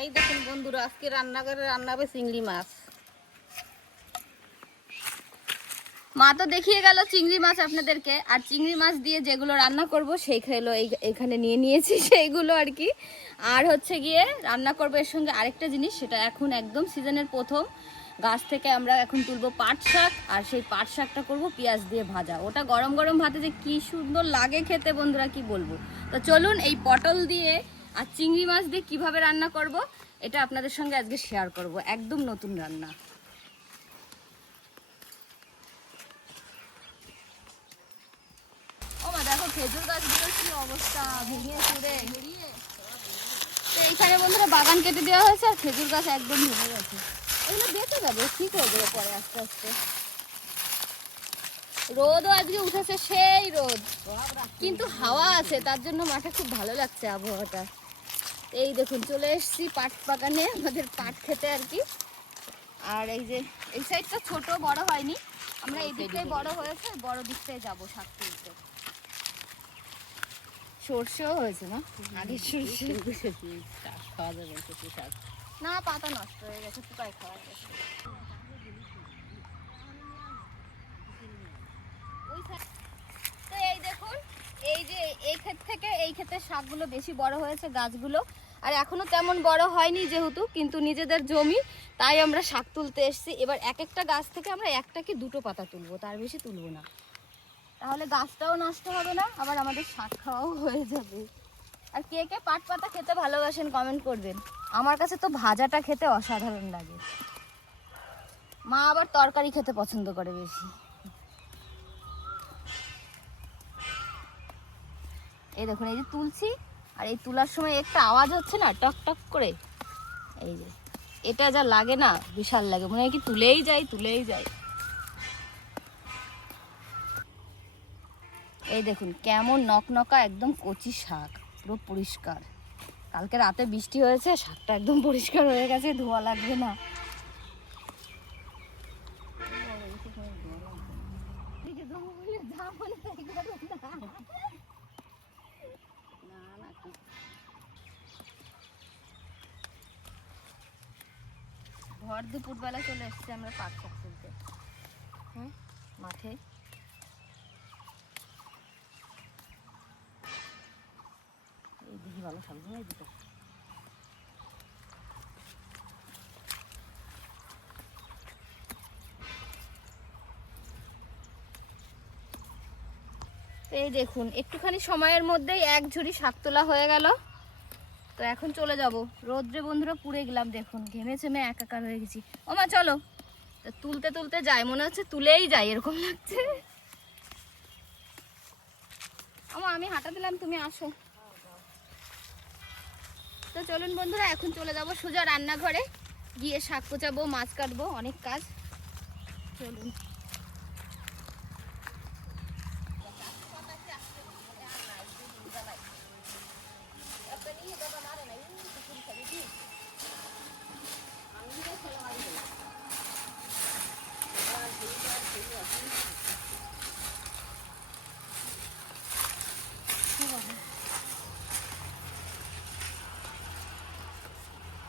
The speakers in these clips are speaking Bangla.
এই দেখুন বন্ধুরা, আজকে রান্নাঘরে রান্না হবে চিংড়ি মাছ। মা তো দেখিয়ে গেল চিংড়ি মাছ আপনাদেরকে, আর চিংড়ি মাছ দিয়ে যেগুলো রান্না করব সেইগুলো এখানে নিয়ে নিয়েছি সেইগুলো আর কি। আর হচ্ছে গিয়ে রান্না করবো এর সঙ্গে আরেকটা জিনিস, সেটা এখন একদম সিজনের প্রথম গাছ থেকে আমরা এখন তুলবো পাট শাক, আর সেই পাট শাকটা করবো পেঁয়াজ দিয়ে ভাজা। ওটা গরম গরম ভাতে যে কি সুন্দর লাগে খেতে বন্ধুরা, কি বলবো। তো চলুন এই পটল দিয়ে আর চিংড়ি মাছ দিয়ে কিভাবে রান্না করব এটা আপনাদের সঙ্গে আজকে শেয়ার করব, একদম নতুন রান্না। ও মা দেখো খেজুর গাছগুলোর কি অবস্থা, ভেঙে চুরে। তো এইখানে বন্ধুরা বাগান কেটে দেওয়া হয়েছে, আর খেজুর গাছ একদম ভেঙে গেছে। এগুলো বেঁচে যাবে, ঠিক হয়ে যাবে পরে আস্তে আস্তে। রোদও আজকে উঠেছে, সেই রোদ, কিন্তু হাওয়া আছে, তার জন্য মাঠে খুব ভালো লাগছে আবহাওয়াটা। এই দেখুন চলে এসেছি পাট বাগানে, আমাদের পাট খেতে আর কি। আর এই যে এই সাইডটা ছোট বড় হয়নি, আমরা এই দিকটাই বড় হয়েছে, বড় দিকটাই যাবো শাক তুলতে। সর্ষেও হয়েছে না, আগের সর্ষে না, পাতা নষ্ট হয়ে গেছে, পোকায় খাওয়া গেছে। তো এই দেখুন, এই যে এই ক্ষেত থেকে এই ক্ষেতের শাকগুলো বেশি বড় হয়েছে গাছগুলো, আর এখনো তেমন বড় হয়নি যেহেতু, কিন্তু নিজেদের জমি, তাই আমরা শাক তুলতে এসেছি। এবার এক একটা গাছ থেকে আমরা একটা কি দুটো পাতা তুলবো, তার বেশি তুলবো না, তাহলে গাছটাও নষ্ট হবে না, আবার আমাদের শাক খাওয়াও হয়ে যাবে। আর কে কে পাট পাতা খেতে ভালোবাসেন কমেন্ট করবেন। আমার কাছে তো ভাজাটা খেতে অসাধারণ লাগে, মা আবার তরকারি খেতে পছন্দ করে বেশি। এই দেখুন, এই যে তুলছি, আর এই তোলার সময় একটা আওয়াজ হচ্ছে না টক টক করে, এই যে এটা যা লাগে না, বিশাল লাগে, মনে হয় কি তুলেই যাই তুলেই যাই। এই দেখুন কেমন নকনকা একদম কচি শাক, পুরো পরিষ্কার। কালকে রাতে বৃষ্টি হয়েছে, শাকটা একদম পরিষ্কার হয়ে গেছে, ধোয়া লাগবে না। ভর দুপুরবেলা চলে এসেছি আমরা পাট শাক তুলতে, মাঠে। এই দেখি ভালো সবজি দুটো। এই দেখুন একটুখানি সময়ের মধ্যেই এক ঝুড়ি শাক তোলা হয়ে গেল। তো এখন চলে যাব, রোদ্রে বন্ধুরা পুড়ে গেলাম, দেখুন ঘেমে ছেমে একাকার হয়ে গেছি। ও মা চলো, তো তুলতে তুলতে যাই, মনে হচ্ছে তুলেই যাই এরকম লাগছে। আমা আমি হাঁটা দিলাম, তুমি আসো। তো চলুন বন্ধুরা, এখন চলে যাব সোজা রান্নাঘরে, গিয়ে শাক কোচাবো, মাছ কাটবো, অনেক কাজ। চলুন।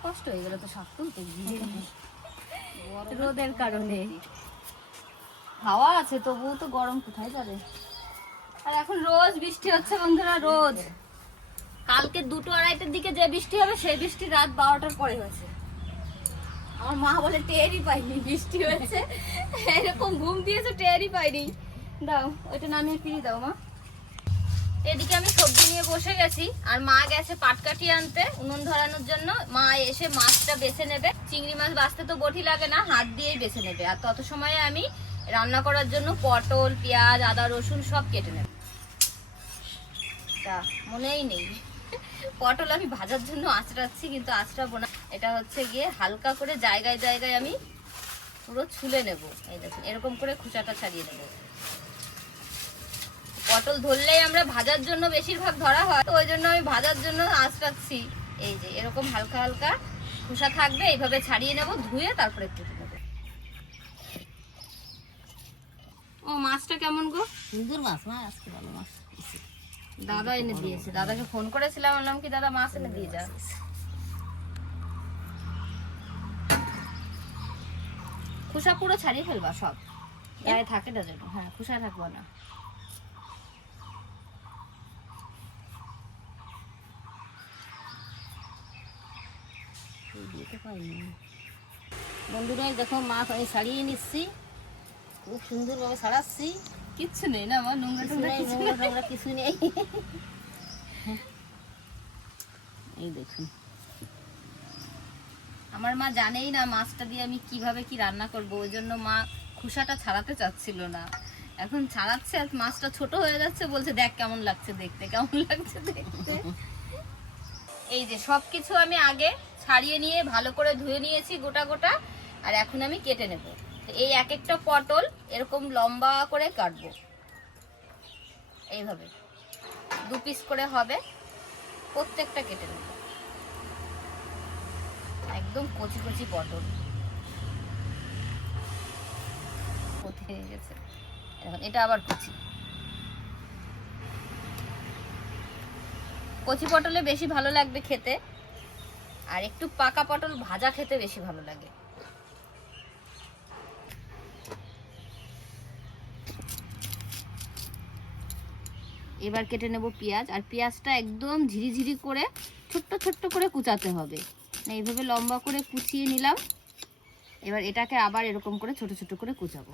কষ্ট হয়ে গেল তো শাক তুলতে, রোদের কারণে। হাওয়া আছে তবুও তো গরম কোথায় যাবে। আর এখন রোজ বৃষ্টি হচ্ছে বন্ধুরা, রোজ। কালকে 2-2:30টার দিকে যে বৃষ্টি হবে, সেই বৃষ্টি রাত 12টার পরে হয়েছে। আমার মা বলে টেরই পাইনি বৃষ্টি হয়েছে, এরকম ঘুম দিয়েছে টেরই পাইনি। দাও ওইটা নামিয়ে ফিরিয়ে দাও মা। এদিকে আমি সবজি নিয়ে বসে গেছি, আর মা গেছে পাট কাঠিয়ে আনতে উনুন ধরানোর জন্য। মা এসে মাছটা বেছে নেবে, চিংড়ি মাছ বাছতে তো বটি লাগে না, হাত দিয়েই বেছে নেবে। আর তত সময়ে আমি রান্না করার জন্য পটল, পেঁয়াজ, আদা, রসুন সব কেটে নেব। তা মনেই নেই, পটল আমি ভাজার জন্য আঁচড়াচ্ছি, কিন্তু আঁচড়াবো না, এটা হচ্ছে গিয়ে হালকা করে জায়গায় জায়গায় আমি পুরো ছুলে নেব। এই দেখুন এরকম করে খোসাটা ছাড়িয়ে নেব। পটল ধরলেই আমরা ভাজার জন্য বেশিরভাগ ধরা হয়, তো ওই জন্য আমি ভাজার জন্য আঁচড়াচ্ছি। এই যে এরকম হালকা হালকা খোসা থাকবে, এইভাবে ছাড়িয়ে নেব, ধুয়ে তারপরে কেটে নেব। ও মাছটা কেমন গো? সুন্দর মাছ, মা আজকে ভালো মাছ দাদা এনে দিয়েছে, দাদাকে ফোন করেছিলাম, বললাম কি দাদা মাছ এনে দিয়ে যা। খোসা পুরো ছাড়িয়ে ফেলবা সব, গায়ে থাকে না যেন। হ্যাঁ, খোসা থাকবো না। দিতে পারিনি বন্ধুরা, দেখো মাছ আমি ছাড়িয়ে নিচ্ছি, খুব সুন্দরভাবে ছাড়াচ্ছি। কিচ্ছু নেই না আমার, নোংরা কিছু টোংরা নেই, কিছু নোংরা নেই। টোংরা কিছু নেই। এই দেখুন, আমার মা জানেই না মাছটা দিয়ে আমি কিভাবে কি রান্না করব, ওই জন্য মা খোসাটা ছাড়াতে চাচ্ছিল না। এখন ছাড়াচ্ছে, আর মাছটা ছোট হয়ে যাচ্ছে, বলছে দেখ কেমন লাগছে দেখতে, কেমন লাগছে দেখতে। এই যে সবকিছু আমি আগে ছাড়িয়ে নিয়ে ভালো করে ধুয়ে নিয়েছি গোটা গোটা, আর এখন আমি কেটে নেব। এই এক একটা পটল এরকম লম্বা করে কাটবো, এইভাবে 2 পিস করে হবে, প্রত্যেকটা কেটে নেব। একদম কচি কচি পটল হয়ে গেছে। এখন এটা আবার কচি কচি পটলে বেশি ভালো লাগবে খেতে, আর একটু পাকা পটল ভাজা খেতে বেশি ভালো লাগে। এবার কেটে নেব পেঁয়াজ, আর পেঁয়াজটা একদম ঝিরিঝিরি করে ছোট্ট ছোট্ট করে কুচাতে হবে। এইভাবে লম্বা করে কুচিয়ে নিলাম। এবার এটাকে আবার এরকম করে ছোট ছোট করে কুচাবো।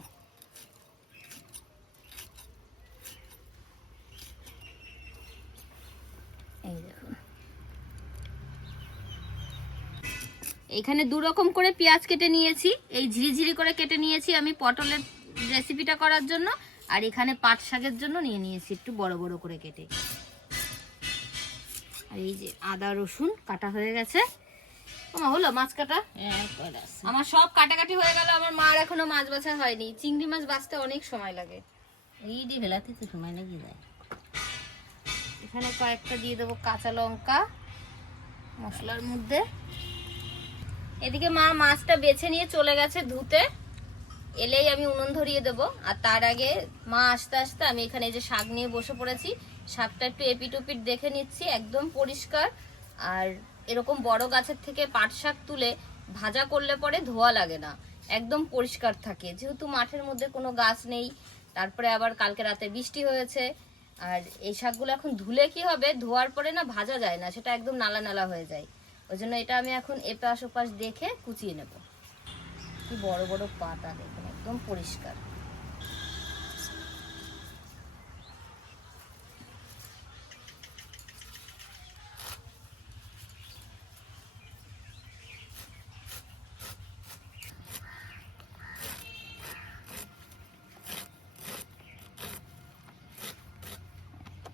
এই দেখুন, এইখানে 2 রকম করে পেঁয়াজ কেটে নিয়েছি। এই ঝিরিঝিরি করে কেটে নিয়েছি আমি পটলের রেসিপিটা করার জন্য, আর এখানে পাট শাকের জন্য নিয়ে নিয়েছি একটু বড় বড় করে কেটে। আর এই যে আদা রসুন কাটা হয়ে গেছে। হলো মাছ কাটা, আমার সব কাটাকাটি হয়ে গেল। আমার মার এখনো মাছ বাছা হয়নি, চিংড়ি মাছ বাছতে অনেক সময় লাগে। এই ভেলাতে তো সময় লেগে যায়। এখানে কয়েকটা দিয়ে দেবো কাঁচা লঙ্কা মশলার মধ্যে। এদিকে মা মাছটা বেছে নিয়ে চলে গেছে ধুতে, এলেই আমি উনুন ধরিয়ে দেবো। আর তার আগে মা আসতে আসতে আমি এখানে যে শাক নিয়ে বসে পড়েছি। শাকটা একটু এপিট ওপিট দেখে নিচ্ছি, একদম পরিষ্কার। আর এরকম বড় গাছের থেকে পাট শাক তুলে ভাজা করলে পরে ধোয়া লাগে না, একদম পরিষ্কার থাকে। যেহেতু মাঠের মধ্যে কোনো গাছ নেই, তারপরে আবার কালকে রাতে বৃষ্টি হয়েছে, আর এই শাকগুলো এখন ধুলে কি হবে, ধোয়ার পরে না ভাজা যায় না, সেটা একদম নালা নালা হয়ে যায়। ওই জন্য এটা আমি এখন এপাশ ওপাশ দেখে কুচিয়ে নেব। কি বড় বড় পাতা দেখুন, একদম পরিষ্কার।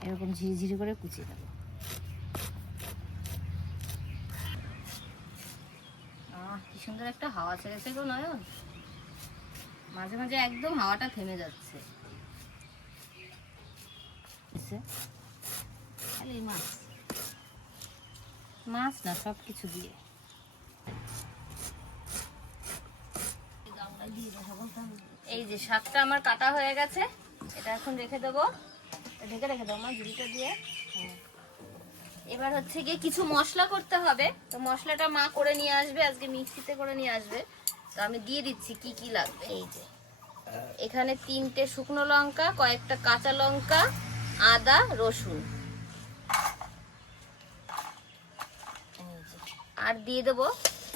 এরকম ঝিরিঝিরি করে কুচিয়ে দেবো। কি সুন্দর একটা হাওয়া ছেড়েছে গো নয়ন, মাঝে মাঝে একদম হাওয়াটা থেমে যাচ্ছে। খালি মাছ মাছ না, সব কিছু দিয়ে। এই যে শাকটা আমার কাটা হয়ে গেছে, এটা এখন রেখে দেবো। ঢেকে রেখে দেবো মা ঝুড়িটা দিয়ে। এবার হচ্ছে গিয়ে কিছু মশলা করতে হবে, তো মশলাটা মা করে নিয়ে আসবে, আজকে মিক্সিতে করে নিয়ে আসবে। তো আমি দিয়ে দিচ্ছি কি কি লাগবে। এই যে এখানে 3টে শুকনো লঙ্কা, কয়েকটা কাঁচা লঙ্কা, আদা রসুন, আর দিয়ে দেবো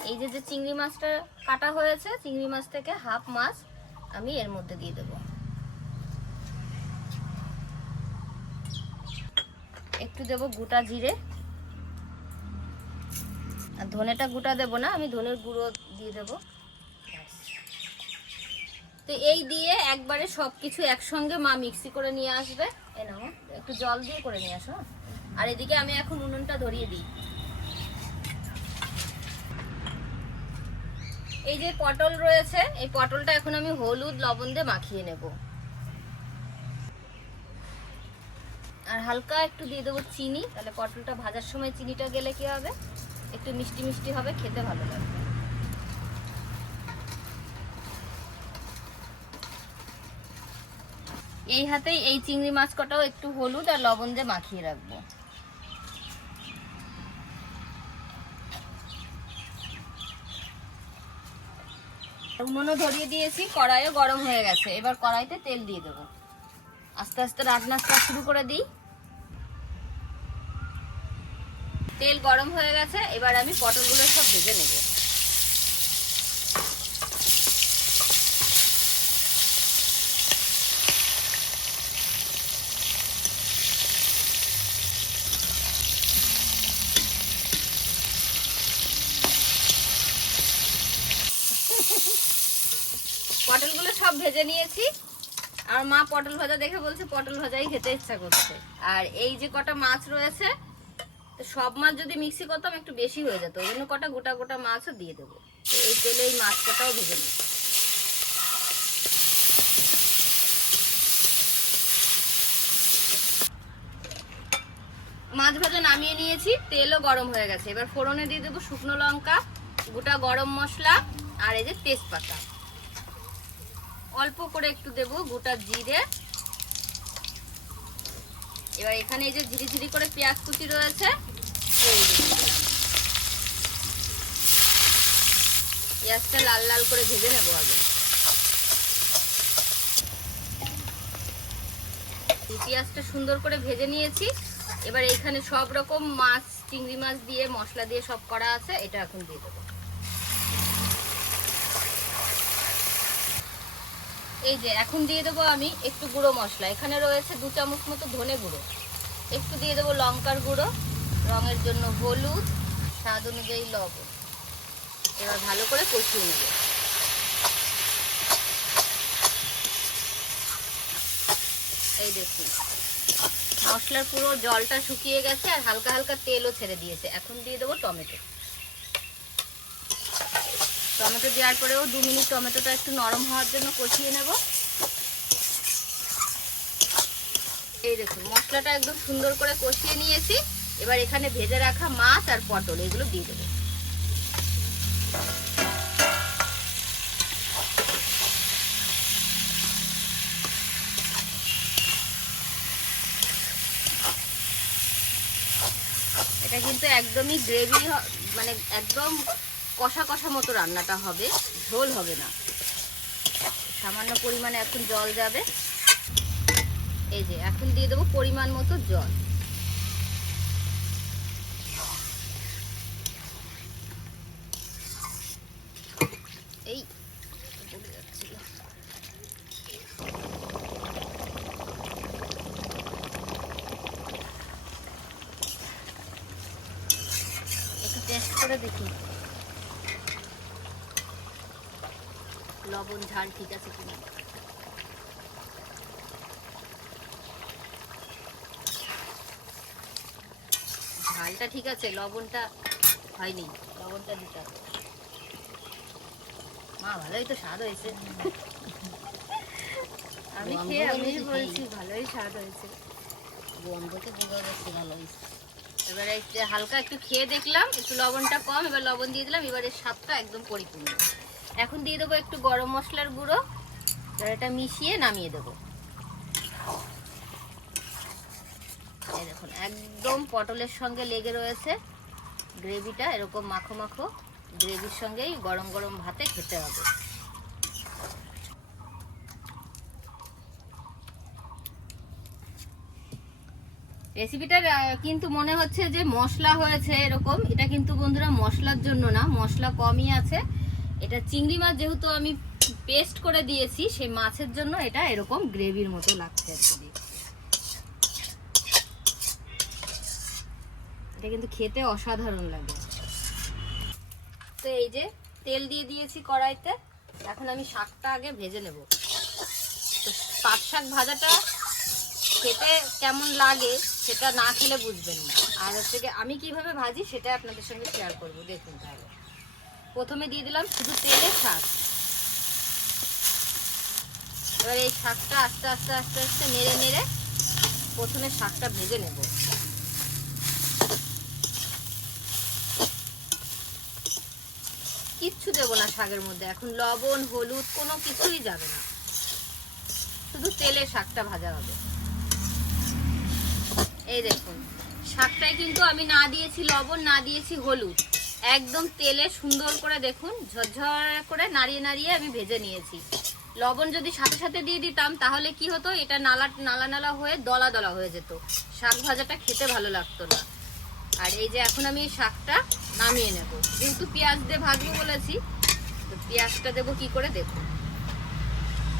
এই যে যে চিংড়ি মাছটা কাটা হয়েছে, চিংড়ি মাছ থেকে হাফ মাছ আমি এর মধ্যে দিয়ে দেবো। একটু দেবো গোটা জিরে, আর ধনেটা গোটা দেবো না, আমি ধনের গুঁড়ো দিয়ে দেবো। তো এই দিয়ে একবারে সবকিছু একসঙ্গে মা মিক্সি করে নিয়ে আসবে। এ নাও একটু জল দিয়ে করে নিয়ে আসো। আর এদিকে আমি এখন উনুনটা ধরিয়ে দিই। এই যে পটল রয়েছে, এই পটলটা এখন আমি হলুদ লবণ দিয়ে মাখিয়ে নেব। আর হালকা একটু দিয়ে দেবো চিনি, তাহলে পটলটা ভাজার সময় চিনিটা গেলে কি হবে, একটু মিষ্টি মিষ্টি হবে, খেতে ভালো লাগবে। এই হাতেই এই চিংড়ি মাছ কটাও একটু হলুদ আর লবণ দিয়ে মাখিয়ে রাখবো। উনুনও ধরিয়ে দিয়েছি, কড়াইও গরম হয়ে গেছে। এবার কড়াইতে তেল দিয়ে দেবো। আস্তে আস্তে রান্না শুরু করে দিই। তেল গরম হয়ে গেছে, এবার আমি পটলগুলো সব ভেজে নেব। পটলগুলো সব ভেজে নিয়েছি। আর মা পটল ভাজা দেখে বলছে পটল ভাজাই খেতে ইচ্ছা করছে। আর এই যে কটা মাছ রয়েছে, তো সব মাছ যদি মিক্সি করতাম একটু বেশি হয়ে যেত, ওই জন্য কটা গোটা গোটা মাছও দিয়ে দেবো। তো এই তেলে এই মাছ কটাও ভেজে নেব। মাছ ভাজা নামিয়ে নিয়েছি, তেলও গরম হয়ে গেছে। এবার ফোড়নে দিয়ে দেবো শুকনো লঙ্কা, গোটা গরম মশলা, আর এই যে তেজপাতা। অল্প করে একটু দেবো গোটা জিরে। এবার এখানে এই যে ঝিরি ঝিরি করে পেঁয়াজ কুচি রয়েছে, পেঁয়াজটা লাল লাল করে ভেজে নেব আগে। পেঁয়াজটা সুন্দর করে ভেজে নিয়েছি। এবার এখানে সব রকম মাছ, চিংড়ি মাছ দিয়ে মশলা দিয়ে সব করা আছে, এটা এখন দিয়ে দেবো। এই যে এখন দিয়ে দেবো আমি একটু গুঁড়ো মশলা। এখানে রয়েছে 2 চামচ মতো ধনে গুঁড়ো, একটু দিয়ে দেবো লঙ্কার গুঁড়ো, রঙের জন্য হলুদ, স্বাদ অনুযায়ী লবণ। এবার ভালো করে কষিয়ে নেব। এই দেখুন মশলার পুরো জলটা শুকিয়ে গেছে আর হালকা হালকা তেলও ছেড়ে দিয়েছে। এখন দিয়ে দেবো টমেটো। টমেটো দেওয়ার পরেও 2 মিনিট টমেটোটা একটু নরম হওয়ার জন্য কষিয়ে নেব। এই দেখুন মশলাটা একদম সুন্দর করে কষিয়ে নিয়েছি। এবার এখানে ভেজে রাখা মাছ আর পটল এগুলো দিয়ে দেবো। এটা কিন্তু একদমই গ্রেভি, মানে একদম কষা কষা মতো রান্নাটা হবে, ঝোল হবে না। সামান্য পরিমাণে এখন জল যাবে। এই যে এখন দিয়ে দেবো পরিমাণ মতো জল। এই একটু টেস্ট করে দেখি লবণ ঝাল ঠিক আছে কিনা। ঝালটা ঠিক আছে, লবণটা হয়নি, লবণটা দিতে হবে। মা ভালোই তো স্বাদ হয়েছে। আমি খেয়ে আমি বলছি ভালোই স্বাদ হয়েছে। গন্ধতে বোঝা যাচ্ছে ভালো হয়েছে। এবারে হালকা একটু খেয়ে দেখলাম একটু লবণটা কম, এবার লবণ দিয়ে দিলাম। এবারে স্বাদটা একদম পরিপূর্ণ। এখন দিয়ে দেবো একটু গরম মশলার গুঁড়ো, এবার এটা মিশিয়ে নামিয়ে দেবো। এই দেখুন একদম পটলের সঙ্গে লেগে রয়েছে গ্রেভিটা, এরকম মাখো মাখো গ্রেভির সঙ্গেই গরম গরম ভাতে খেতে হবে। রেসিপিটা কিন্তু মনে হচ্ছে যে মশলা হয়েছে এরকম, এটা কিন্তু বন্ধুরা মশলার জন্য না, মশলা কমই আছে। এটা চিংড়ি মাছ যেহেতু আমি পেস্ট করে দিয়েছি, সেই মাছের জন্য এটা এরকম গ্রেভির মতো লাগছে আর কি। এটা কিন্তু খেতে অসাধারণ লাগে। তো এই যে তেল দিয়ে দিয়েছি কড়াইতে, এখন আমি শাকটা আগে ভেজে নেব। তো পাট শাক ভাজাটা খেতে কেমন লাগে সেটা না খেলে বুঝবেন না। আর হচ্ছে কি আমি কিভাবে ভাজি সেটা আপনাদের সঙ্গে শেয়ার করব। দেখুন তাহলে প্রথমে দিয়ে দিলাম শুধু তেলে শাক। এবার এই শাকটা আস্তে আস্তে আস্তে আস্তে নেড়ে নেড়ে প্রথমে শাকটা ভেজে নেব। কিচ্ছু দেবো না শাকের মধ্যে এখন, লবণ হলুদ কোনো কিছুই যাবে না, শুধু তেলে শাকটা ভাজা হবে। এই দেখুন শাকটায় কিন্তু আমি না দিয়েছি লবণ, না দিয়েছি হলুদ, একদম তেলে সুন্দর করে দেখুন ঝরঝর করে নাড়িয়ে নাড়িয়ে আমি ভেজে নিয়েছি। লবণ যদি সাথে সাথে দিয়ে দিতাম তাহলে কি হতো, এটা নালা নালা নালা হয়ে দলা দলা হয়ে যেত, শাক ভাজাটা খেতে ভালো লাগতো না। আর এই যে এখন আমি এই শাকটা নামিয়ে নেব, যেহেতু পেঁয়াজ দিয়ে ভাজবো বলেছি, তো পেঁয়াজটা দেবো কি করে দেখুন।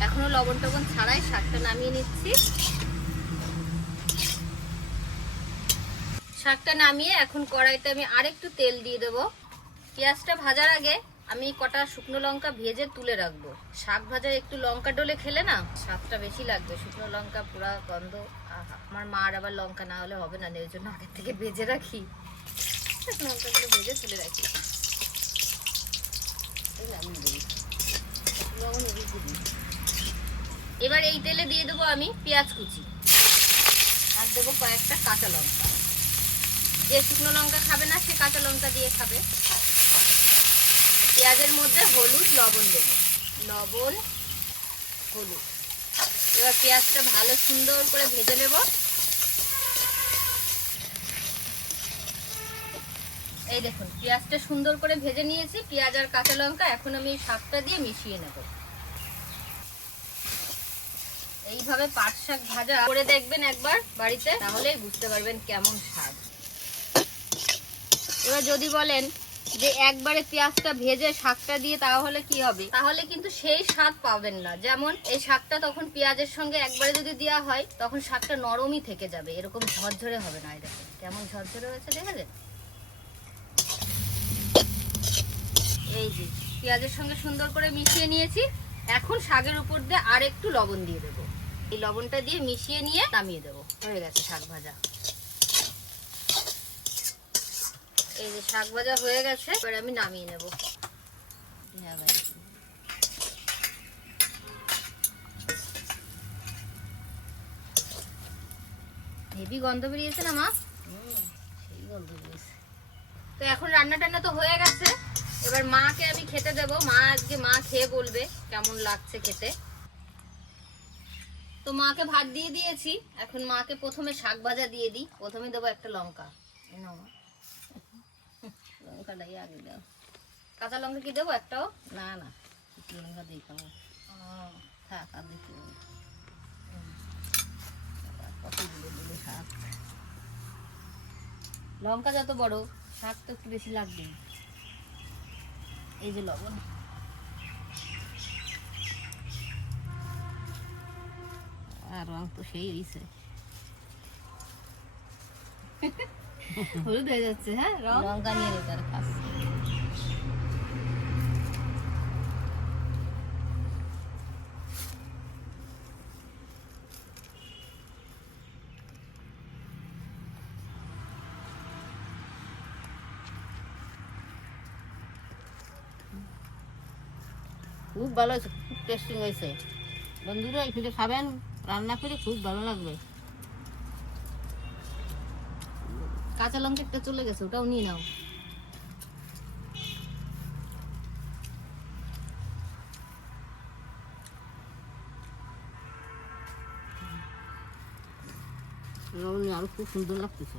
এখনো লবণ টবণ ছাড়াই শাকটা নামিয়ে নিচ্ছি। শাকটা নামিয়ে এখন কড়াইতে আমি আরেকটু তেল দিয়ে দেবো। পেঁয়াজটা ভাজার আগে আমি কটা শুকনো লঙ্কা ভেজে তুলে রাখবো। শাক ভাজার একটু লঙ্কা ডলে খেলে না স্বাদটা বেশি লাগবে, শুকনো লঙ্কা পুরা গন্ধ। আহা, আমার মার আবার লঙ্কা না হলে হবে না, এর জন্য আগে থেকে ভেজে রাখি, লঙ্কাগুলো ভেজে তুলে রাখি। এবার এই তেলে দিয়ে দেবো আমি পেঁয়াজ কুচি, আর দেবো কয়েকটা কাঁচা লঙ্কা। যে শুকনো লঙ্কা খাবে না সে কাঁচা লঙ্কা দিয়ে খাবে। পেঁয়াজের মধ্যে হলুদ লবণ দেবো, লবণ হলুদ। এবার পেঁয়াজটা ভালো সুন্দর করে ভেজে নেব। এই দেখুন পেঁয়াজটা সুন্দর করে ভেজে নিয়েছি, পেঁয়াজ আর কাঁচা লঙ্কা। এখন আমি এই শাকটা দিয়ে মিশিয়ে নেব। এইভাবে পাট শাক ভাজা করে দেখবেন একবার বাড়িতে, তাহলেই বুঝতে পারবেন কেমন স্বাদ। এবার যদি বলেন যে একবারে পেঁয়াজটা ভেজে শাকটা দিয়ে তাহলে কি হবে, তাহলে কিন্তু সেই স্বাদ পাবেন না। যেমন এই শাকটা তখন পেঁয়াজের সঙ্গে একবারে যদি দেওয়া হয় তখন শাকটা নরমই থেকে যাবে, এরকম ঝরঝরে হবে না। এই দেখুন কেমন ঝরঝরে হয়েছে, দেখেছেন? এই যে পেঁয়াজের সঙ্গে সুন্দর করে মিশিয়ে নিয়েছি। এখন শাকের উপর দিয়ে আর একটু লবণ দিয়ে দেবো। এই লবণটা দিয়ে মিশিয়ে নিয়ে নামিয়ে দেবো। হয়ে গেছে শাক ভাজা। এই যে শাক ভাজা হয়ে গেছে, এবার আমি নামিয়ে নেব। হেভি গন্ধ বেরিয়েছে না মা? সেই গন্ধ বেরিয়েছে। তো এখন রান্না টান্না তো হয়ে গেছে, এবার মাকে আমি খেতে দেবো। আজকে মা খেয়ে বলবে কেমন লাগছে খেতে। তো মাকে ভাত দিয়ে দিয়েছি, এখন মাকে প্রথমে শাক ভাজা দিয়ে দিই। প্রথমে দেবো একটা লঙ্কা, লঙ্কাটাই আগে দাও। কাঁচা লঙ্কা কি দেবো একটাও? না না, লঙ্কা দিয়ে খাবো। থাক আর দিতে কতগুলো দিলে শাক, লঙ্কা যত বড় শাক তো একটু বেশি লাগবে। এই যে লবণ, আর রং তো সেই হয়েছে, হলুদ হয়ে যাচ্ছে। হ্যাঁ, লঙ্কা নিয়ে নিতে আর খাস। খুব ভালো হয়েছে, খুব টেস্টিং হয়েছে। বন্ধুরা এখানে খাবেন, রান্না করে খুব ভালো লাগবে। কাঁচা লঙ্কা একটা চলে গেছে, ওটাও নিয়ে নাও। আরো খুব সুন্দর লাগতেছে।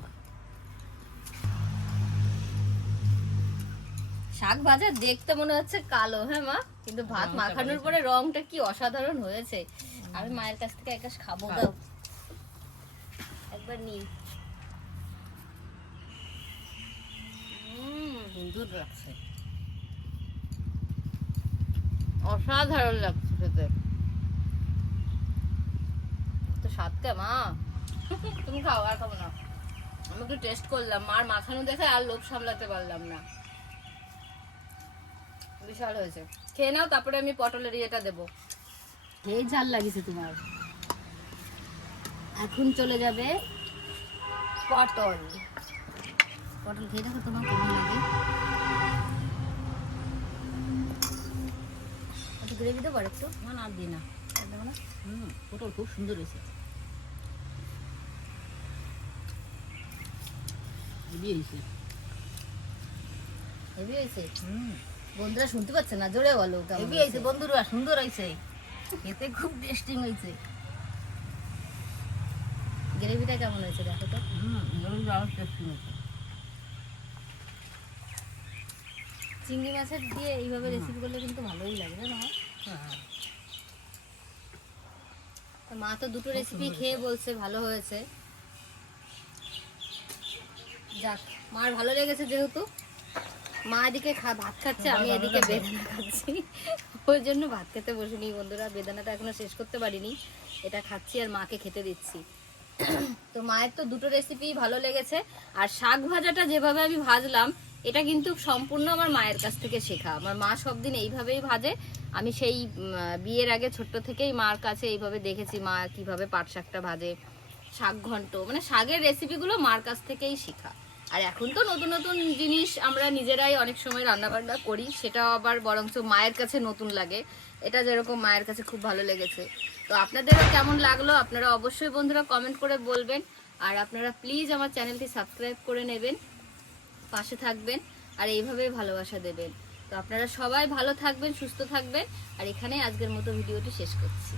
শাক ভাজা দেখতে মনে হচ্ছে কালো, হ্যাঁ মা, কিন্তু ভাত মাখানোর পরে রংটা কি অসাধারণ হয়েছে। আমি মায়ের কাছ থেকে একটা খাবো, দাও একবার নি। সুন্দর লাগছে, অসাধারণ লাগছে খেতে। তো স্বাদটা মা, তুমি খাও, আর খাবো না। আমি একটু টেস্ট করলাম, মার মাখানো দেখে আর লোভ সামলাতে পারলাম না। বিশাল হয়েছে, খেয়ে নাও, তারপরে আমি পটলের ইয়েটা দেবো। এই ঝাল লাগিছে তোমার। এখন চলে যাবে পটল। পটল খেয়ে দেখো তোমার কেমন লাগে। একটু গ্রেভি দেবো আর একটু, না আর দিই না, দেবো না। পটল খুব সুন্দর হয়েছে, হেভি হয়েছে, হেভি হয়েছে। বন্ধুরা শুনতে পাচ্ছে না, জোরে বলো। হেভি হয়েছে বন্ধুরা, সুন্দর হয়েছে, খেতে খুব টেস্টিং হয়েছে। গ্রেভিটা কেমন হয়েছে দেখো তো। গ্রেভিটা আরো টেস্টিং হয়েছে। চিংড়ি মাছের দিয়ে এইভাবে রেসিপি করলে কিন্তু ভালোই লাগে, জানো মা? হ্যাঁ, তো মা তো দুটো রেসিপি খেয়ে বলছে ভালো হয়েছে। যাক, মার ভালো লেগেছে যেহেতু। মা এদিকে ভাত খাচ্ছে, আমি এদিকে বেদানা খাচ্ছি। ওই জন্য ভাত খেতে বসিনি বন্ধুরা, বেদানাটা এখনো শেষ করতে পারিনি। এটা খাচ্ছি আর মাকে খেতে দিচ্ছি। তো মায়ের তো দুটো রেসিপি ভালো লেগেছে। আর শাক ভাজাটা যেভাবে আমি ভাজলাম, এটা কিন্তু সম্পূর্ণ আমার মায়ের কাছ থেকে শেখা। আমার মা সব দিন এইভাবেই ভাজে। আমি সেই বিয়ের আগে ছোট্ট থেকেই মার কাছে এইভাবে দেখেছি মা কিভাবে পাট শাকটা ভাজে, শাক ঘন্ট, মানে শাকের রেসিপিগুলো মার কাছ থেকেই শেখা। আর এখন তো নতুন নতুন জিনিস আমরা নিজেরাই অনেক সময় রান্না বান্না করি, সেটাও আবার বরঞ্চ মায়ের কাছে নতুন লাগে। এটা যেরকম মায়ের কাছে খুব ভালো লেগেছে। তো আপনাদেরও কেমন লাগলো আপনারা অবশ্যই বন্ধুরা কমেন্ট করে বলবেন। আর আপনারা প্লিজ আমার চ্যানেলটি সাবস্ক্রাইব করে নেবেন, পাশে থাকবেন আর এইভাবেই ভালোবাসা দেবেন। তো আপনারা সবাই ভালো থাকবেন, সুস্থ থাকবেন। আর এখানে আজকের মতো ভিডিওটি শেষ করছি।